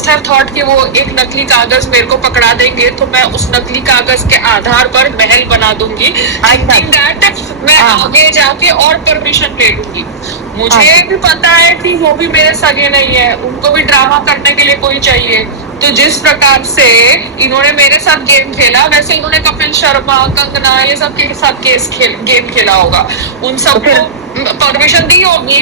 Must have thought कि वो एक नकली कागज मेरे को पकड़ा देंगे तो मैं उस नकली कागज के आधार पर महल बना दूंगी, थिंकिंग दैट मैं आगे जाके और परमिशन ले लूंगी। मुझे भी पता है कि वो भी मेरे सगे नहीं है, उनको भी ड्रामा करने के लिए कोई चाहिए। तो जिस प्रकार से इन्होंने मेरे साथ गेम खेला, वैसे इन्होंने कपिल शर्मा, कंगना, ये सब के साथ गेम खेला होगा। उन सबको परमिशन दी होगी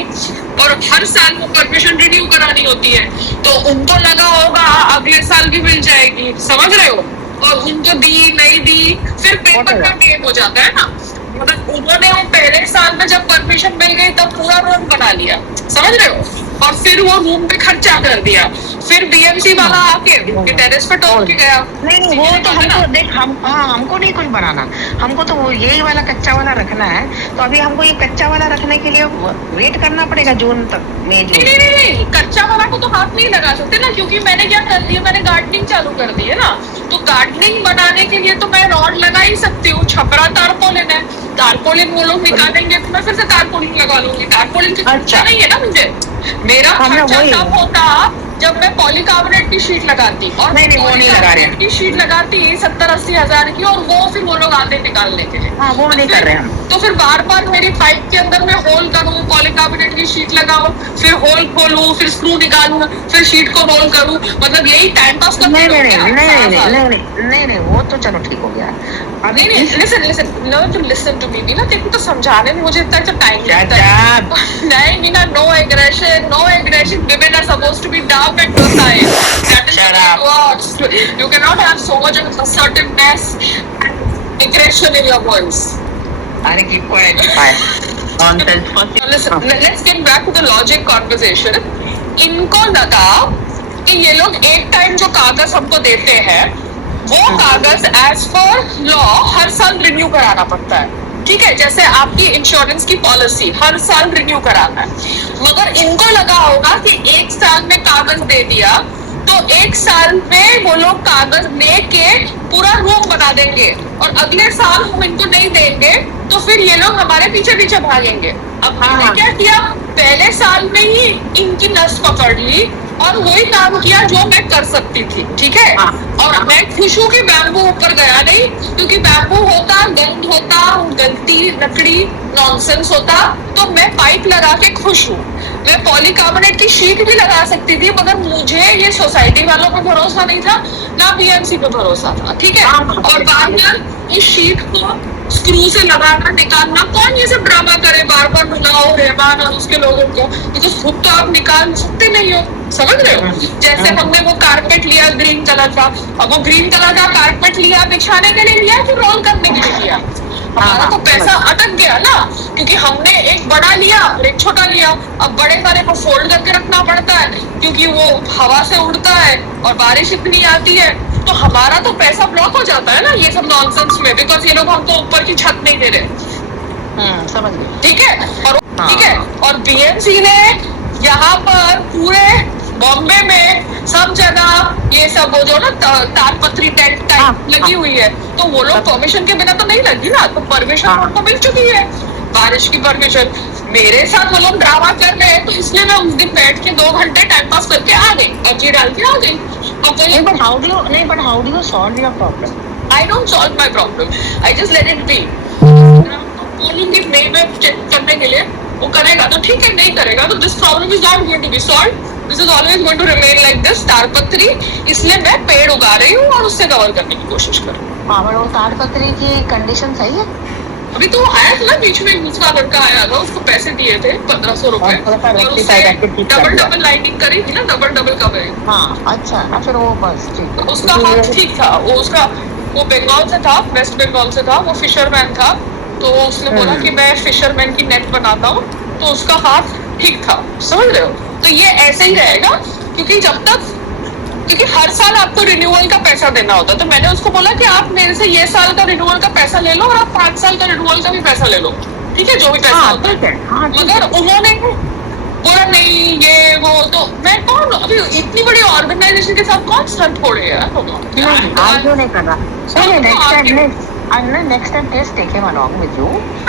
और हर साल वो परमिशन रिन्यू करानी होती है, तो उनको लगा होगा अगले साल भी मिल जाएगी, समझ रहे हो? और उनको दी नहीं दी, फिर पेपर का गेम हो जाता है ना। मतलब उन्होंने वो पहले साल में जब परमिशन मिल गई तब पूरा रूम बना लिया, समझ रहे हो? और फिर वो रूम पे खर्चा कर दिया, फिर बीएमसी वाला आके उनके टेरेस पे टोक के गया। नहीं वो तो हमको देख, हमको नहीं कुछ बनाना, हमको तो वो यही वाला कच्चा वाला रखना है। तो अभी हमको ये कच्चा वाला रखने के लिए वेट करना पड़ेगा जून तक, मई जून। नहीं, कच्चा वाला को तो हाथ नहीं लगा सकते ना, क्योंकि मैंने क्या कर दिया, मैंने गार्डनिंग चालू कर दी है ना। तो गार्डनिंग बनाने के लिए तो मैं रॉड लगा ही सकती हूँ। छपरा तारपोलिन है, तारपोलिन वो लोग निकालेंगे तो मैं फिर से तारपोलिन लगा लूंगी। तारपोलिन का खर्चा नहीं है ना मुझे, मेरा खर्चा तब होता जब मैं पॉलीकार्बोनेट की शीट लगाती, और वो नहीं लगा रहे की शीट लगाती 70-80 हजार की, और वो फिर वो लोग आते निकालने के लिए। वो नहीं कर रहे हम। तो फिर बार बार मेरी पाइप के अंदर मैं होल करूँ, पॉलीकार्बोनेट की शीट लगाऊं, फिर होल खोलूं, फिर स्क्रू निकालूं, फिर शीट को रोल करूं, मतलब यही टाइम पास करते नहीं, वो तो चलो ठीक हो गया। अभी लिसन टू मी ना, देखो तो समझाने में मुझे इतना टाइम लगता है। नहीं Meena, no aggression, women are supposed to be dumb and docile. That is what you cannot have so much of assertiveness and aggression in your voice. अरे keep quiet. Listen, let's get back to the logic conversation. इनको लगा कि ये लोग एक time जो कागज हमको देते हैं वो कागज एज पर लॉ हर साल रिन्यू कराना पड़ता है, ठीक है? जैसे आपकी इंश्योरेंस की पॉलिसी हर साल रिन्यू कराना है। मगर इनको लगा होगा कि एक साल में कागज दे दिया तो एक साल में वो लोग कागज लेके पूरा रूम बना देंगे, और अगले साल हम इनको नहीं देंगे तो फिर ये लोग हमारे पीछे पीछे भागेंगे। अब हमने क्या किया, पहले साल में ही इनकी नस पकड़ ली और वही काम किया जो मैं कर सकती थी, ठीक है? और मैं खुश हूँ कि बैम्बू ऊपर गया नहीं, क्योंकि बैम्बू होता, गंद होता, गलती लकड़ी नॉनसेंस होता, तो मैं पाइप लगा के खुश हूँ। मैं पॉलीकार्बोनेट की शीट भी लगा सकती थी, मगर मुझे ये सोसाइटी वालों पर भरोसा नहीं था, ना बीएमसी पे भरोसा था, ठीक है? और बार बार इस शीट को स्क्रू से लगाना निकालना, कौन ये सब ड्रामा करे, बार बार बुलाओ रहमान और उसके लोगों को, तो खुद तो आप निकाल सकते नहीं हो, समझ रहे हो? जैसे हमने वो कारपेट लिया ग्रीन कलर का, अब वो ग्रीन कलर का कारपेट लिया बिछाने के लिए लिया कि रोल करने के लिए लिया? हमारा तो पैसा अटक गया ना, क्योंकि हमने एक बड़ा लिया और एक छोटा लिया। अब बड़े वाले को फोल्ड करके रखना पड़ता है क्योंकि वो हवा से उड़ता है और बारिश इतनी आती है, तो हमारा तो पैसा ब्लॉक हो जाता है ना ये सब नॉनसेंस में, बिकॉज ये लोग हमको ऊपर की छत नहीं दे रहे। समझ गए, ठीक है? और ठीक है, और बीएमसी ने यहाँ पर पूरे बॉम्बे में सब जगह ये सब वो जो ना तारपत्री टेंट टाइप लगी हुई है, तो वो लोग परमिशन के बिना तो नहीं लगी ना, तो परमिशन उनको मिल चुकी है, बारिश की परमिशन। मेरे साथ वो लोग ड्रामा कर रहे हैं, तो इसलिए मैं उस दिन बैठ के 2 घंटे टाइम पास करके आ गई, अर्जी डाल के आ गई। but how do you solve your problem? I don't solve my problem. I just let it be. बोलूंगी मैं चेक करने के लिए, वो करेगा तो ठीक है, नहीं करेगा तो this problem is not going to be solved. This is always going to remain like this. तारपत्री, इसलिए मैं पेड़ उगा रही हूँ और उससे कवर करने की कोशिश कर रही हूँ। हाँ, वो तारपत्री की कंडीशन सही है। अभी तो आया था ना बीच में, दूसरा लड़का आया था, उसको पैसे दिए थे 1500 रुपए, और उससे डबल लाइनिंग करी थी ना, डबल कवरिंग। हाँ, अच्छा, फिर वो बस ठीक। उसका हाथ ठीक था, वो बंगाल से था, वेस्ट बंगाल से था, वो फिशरमैन था, तो उसने बोला कि मैं फिशरमैन की नेट बनाता हूँ, तो उसका हाथ ठीक था, समझ रहे हो? तो ये ऐसे ही रहेगा, क्योंकि हर साल आपको रिन्यूअल का पैसा देना होता है। तो मैंने उसको बोला कि आप मेरे से ये साल का रिन्यूअल का पैसा ले लो और आप 5 साल का रिन्यूअल का भी पैसा ले लो, ठीक है? जो भी पैसा होता है। मगर उन्होंने बोला नहीं ये वो, तो मैं कौन, अभी इतनी बड़ी ऑर्गेनाइजेशन के साथ कौन सर फोड़े यार? नहीं कर रहा। Next time please take him along with you.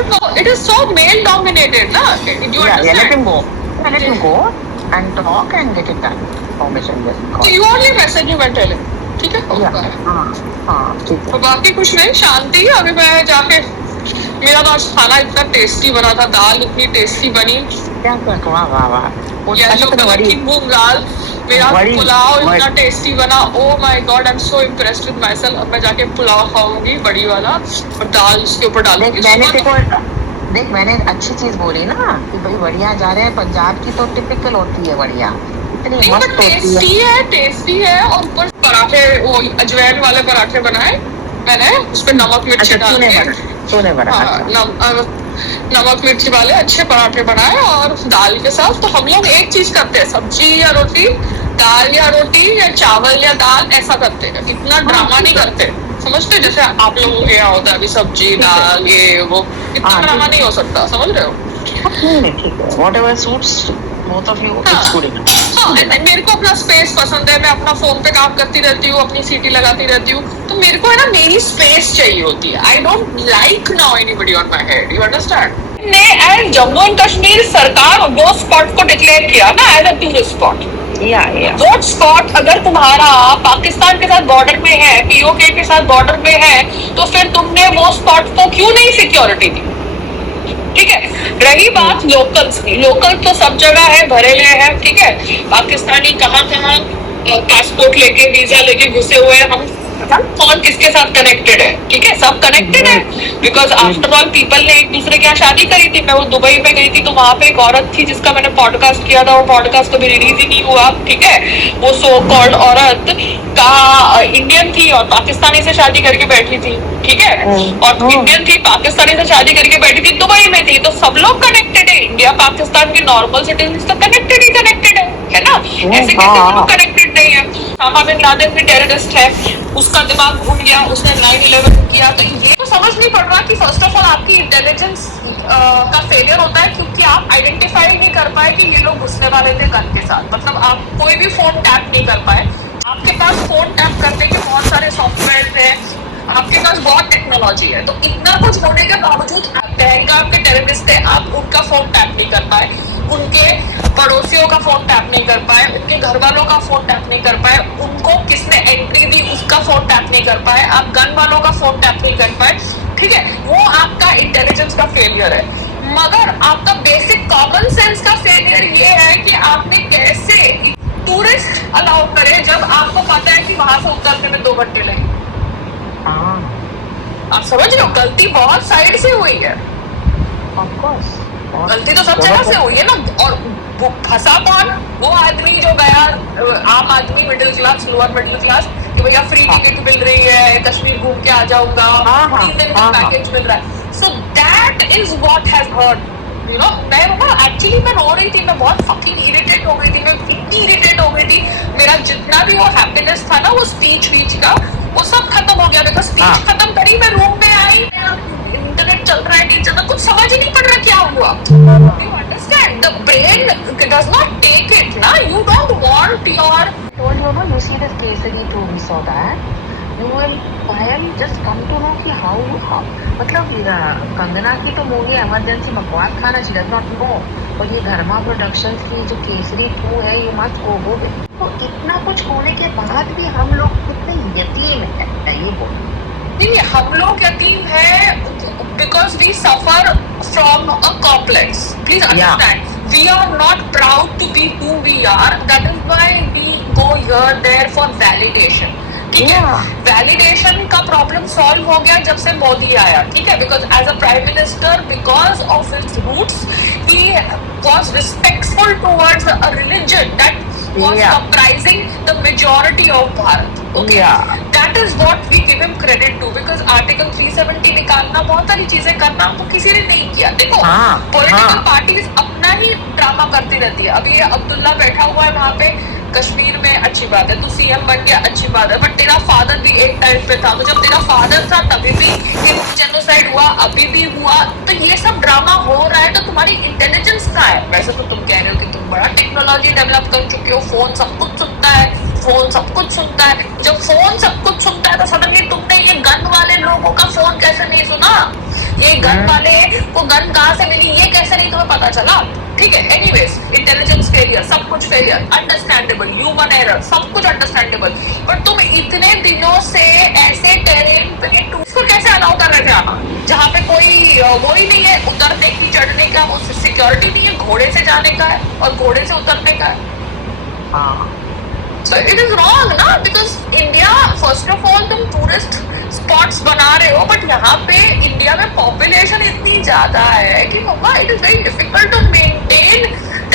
No, it is so male dominated, na? You understand? Let him go and talk and get it done. Information just purely message में tell, ठीक है। ठीक है। तो बाकी कुछ नहीं, शांति। अभी मैं जाके, मेरा तो आज खाना इतना टेस्टी बना था, दाल इतनी टेस्टी बनी, क्या वाह वाह वाह। येलो कलर की मूंग दाल, मेरा पुलाव इतना टेस्टी बना, oh my God, I am so impressed with my self. अब मैं जाके पुलाव खाऊंगी बड़ी वाला और दाल उसके ऊपर डालूंगी। देख मैंने अच्छी चीज बोली ना कि भाई बढ़िया जा रहे हैं। पंजाब की तो टिपिकल होती है बढ़िया, इतनी मस्त होती है, टेस्टी है। और ऊपर पराठे, वो अजवाइन वाले पराठे बनाए मैंने, उसपे नमक मिर्ची डाल के, नमक मिर्ची वाले अच्छे पराठे बनाए और दाल के साथ। तो हम लोग एक चीज करते हैं, सब्जी या रोटी, दाल या रोटी, या चावल या दाल, ऐसा करते हैं। इतना ड्रामा नहीं करते, समझते? जैसे आप लोगों के यहाँ होता है अभी सब्जी दाल ये वो, इतना ड्रामा नहीं हो सकता, समझ रहे हो? ठीक है, whatever suits both of you, it's good enough. मेरे को अपना स्पेस पसंद है, मैं अपना फोन पे काम करती रहती हूँ, अपनी सीटी लगाती रहती हूँ, तो मेरे को है ना मेरी स्पेस चाहिए होती है। I don't like now anybody on my head, you understand? ने एंड जम्मू एंड कश्मीर सरकार वो स्पॉट को डिक्लेयर किया ना एज अ टूरिस्ट स्पॉट। वो स्पॉट अगर तुम्हारा पाकिस्तान के साथ बॉर्डर में है, पीओके के साथ बॉर्डर में है, तो फिर तुमने वो स्पॉट को क्यों नहीं सिक्योरिटी दी? ठीक है। रही बात लोकल्स की, लोकल तो सब जगह है, भरे हुए हैं, ठीक है। पाकिस्तानी कहाँ पासपोर्ट लेके वीजा लेके घुसे हुए हैं, हम कौन किसके साथ कनेक्टेड है, ठीक है, सब कनेक्टेड है। बिकॉज आफ्टर ऑल पीपल ने एक दूसरे के यहाँ शादी करी थी। मैं वो दुबई में गई थी, तो वहां पे एक औरत थी जिसका मैंने पॉडकास्ट किया था, वो पॉडकास्ट कभी रिलीज ही नहीं हुआ, ठीक है। वो सो कॉल्ड औरत का इंडियन थी और पाकिस्तानी से शादी करके बैठी थी, ठीक है। और इंडियन थी, पाकिस्तानी से शादी करके बैठी थी, दुबई में थी। तो सब लोग कनेक्टेड है, इंडिया पाकिस्तान के नॉर्मल सिटीजन तो कनेक्टेड ही कनेक्टेड है ना। ऐसे कैसे लोग कनेक्टेड नहीं है? उसामा बिन लादेन भी टेररिस्ट है, उसका दिमाग घूम गया, उसने 9/11 किया। तो ये तो समझ नहीं पड़ रहा कि फर्स्ट ऑफ ऑल आपकी इंटेलिजेंस का फेलियर होता है, क्योंकि आप आइडेंटिफाई नहीं कर पाए कि ये लोग घुसने वाले थे गन के साथ। मतलब आप कोई भी फोन टैप नहीं कर पाए। आपके पास फोन टैप करने के बहुत सारे सॉफ्टवेयर है, आपके पास बहुत टेक्नोलॉजी है, तो इतना कुछ होने के बावजूद आपके टेररिस्ट है, आप उनका फोन टैप नहीं कर पाए, उनके पड़ोसियों का फोन टैप नहीं कर पाए, उनके घर वालों का फोन टैप नहीं कर पाए, उनको किसने एंट्री दी उसका फोन टैप नहीं कर पाए, आप गन वालों का फोन टैप नहीं कर पाए, ठीक है। वो आपका इंटेलिजेंस का फेलियर है। मगर आपका बेसिक कॉमन सेंस का फेलियर ये है कि आपने कैसे टूरिस्ट अलाउ करे जब आपको पता है कि वहां से उतरने में 2 घंटे लगेंगे। आप समझ रहे हो, गलती बहुत साइड से हुई है। गलती तो सब जगह से हुई है ना। और वो फंसा कौन? वो आदमी जो गया, आम आदमी, middle class, lower middle class, कि भैया फ्री टिकट मिल रही है, कश्मीर घूम के आ जाऊंगा, 3 दिन का पैकेज मिल रहा है। So that is what has hurt, you know. मैं एक्चुअली मैं रो रही थी, मैं बहुत फकिंग इरिटेट हो गई थी, मैं इतनी इरिटेट हो गई थी। मेरा जितना भी वो हैप्पीनेस था ना, वो स्पीच वीच का, वो सब खत्म हो गया। देखो स्पीच खत्म करी, मैं रूम में आई, इंटरनेट चल रहा है, नहीं चल रहा, कुछ समझ ही नहीं पड़ रहा क्या हुआ। You understand? The brain does not take it, ना? You don't want your. Told you, no, you see this Kesari too, we saw that. You will finally just come to know कि how मतलब कंगना की तो movie emergency बकवास खाना, she does not know। और ये धर्मा productions की जो केसरी 2 है, you must go it। तो इतना कुछ होने के बाद भी हम लोग कितने यतीम है, ये बोलो। नहीं, हम लोग यतीम है because we suffer from a complex. Please understand. We are not proud to be who we are. That is why we go here there for validation. ठीक है, वैलिडेशन का प्रॉब्लम सॉल्व हो गया जब से मोदी आया, ठीक है। Because as a prime minister, because of his roots, he was respectful towards a religion that was comprising the majority of Bharat. Okay, that is what we give him credit to, because Article 370 निकालना, बहुत सारी चीजें करना तो किसी ने नहीं किया। देखो पॉलिटिकल पार्टीज अपना ही ड्रामा करती रहती है। अभी ये अब्दुल्ला बैठा हुआ है वहाँ पे कश्मीर में, अच्छी बात है, तू सीएम बन गया, अच्छी बात है, बट तेरा फादर भी एक टाइम पे था, तो जब तेरा फादर था तभी भी जेनोसाइड हुआ, अभी भी हुआ। तो ये सब ड्रामा हो रहा है, तो तुम्हारी इंटेलिजेंस कहाँ है? वैसे तो तुम कह रहे हो कि तुम बड़ा टेक्नोलॉजी डेवलप कर चुके हो, फोन सब कुछ सुनता है, फोन सब कुछ सुनता है। जब फोन सब कुछ सुनता है तो सडनली तुमने ये गन वाले लोगों का फोन कैसे नहीं सुना? ये गन वाले को गन कहाँ से मिली, ये कैसे नहीं तुम्हें पता चला? ठीक है, एनीवेज इंटेलिजेंस फेलियर, सब कुछ फेलियर, अंडरस्टैंडेबल, ह्यूमन एरर, सब कुछ अंडरस्टैंडेबल, पर तुम इतने दिनों से ऐसे टेरेन पे इसको कैसे अलाउ कर रहे थे आप, जहाँ पे कोई वो ही नहीं है उतरने की चढ़ने का, वो सिक्योरिटी नहीं है, घोड़े से जाने का है और घोड़े से उतरने का है. So it is wrong ना, because India first of all तुम टूरिस्ट स्पॉट्स बना रहे हो, बट यहाँ पे इंडिया में पॉपुलेशन इतनी ज्यादा है कि मम्मा it is very difficult to maintain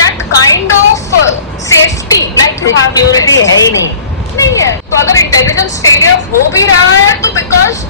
that kind of safety like you have. Security है ही नहीं है. तो अगर इंटेलिजेंस फेलियर हो भी रहा है तो बिकॉज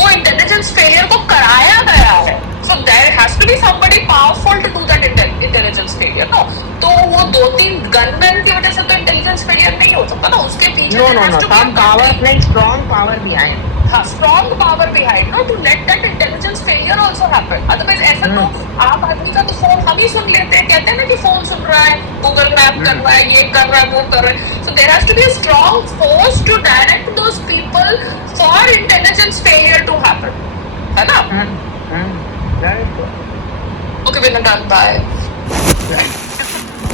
वो इंटेलिजेंस फेलियर को कराया गया है. So there has to be somebody powerful to do that intelligence failure, no? तो वो 2-3 गनमैन की वजह से तो इंटेलिजेंस फेलियर नहीं हो सकता ना, उसके पीछे no some power like strong power behind. हाँ, strong power behind, no, to let that intelligence failure also happen. Otherwise ऐसा तो आप आदमी का तो फोन हम ही सुन लेते हैं, कहते हैं ना कि फोन सुन रहा है, गूगल मैप कर रहा है, ये कर रहा है, वो कर रहा है. So there has to be a strong force to direct those people for intelligence failure to happen, है ना? Very good. Okay, we're done. Bye.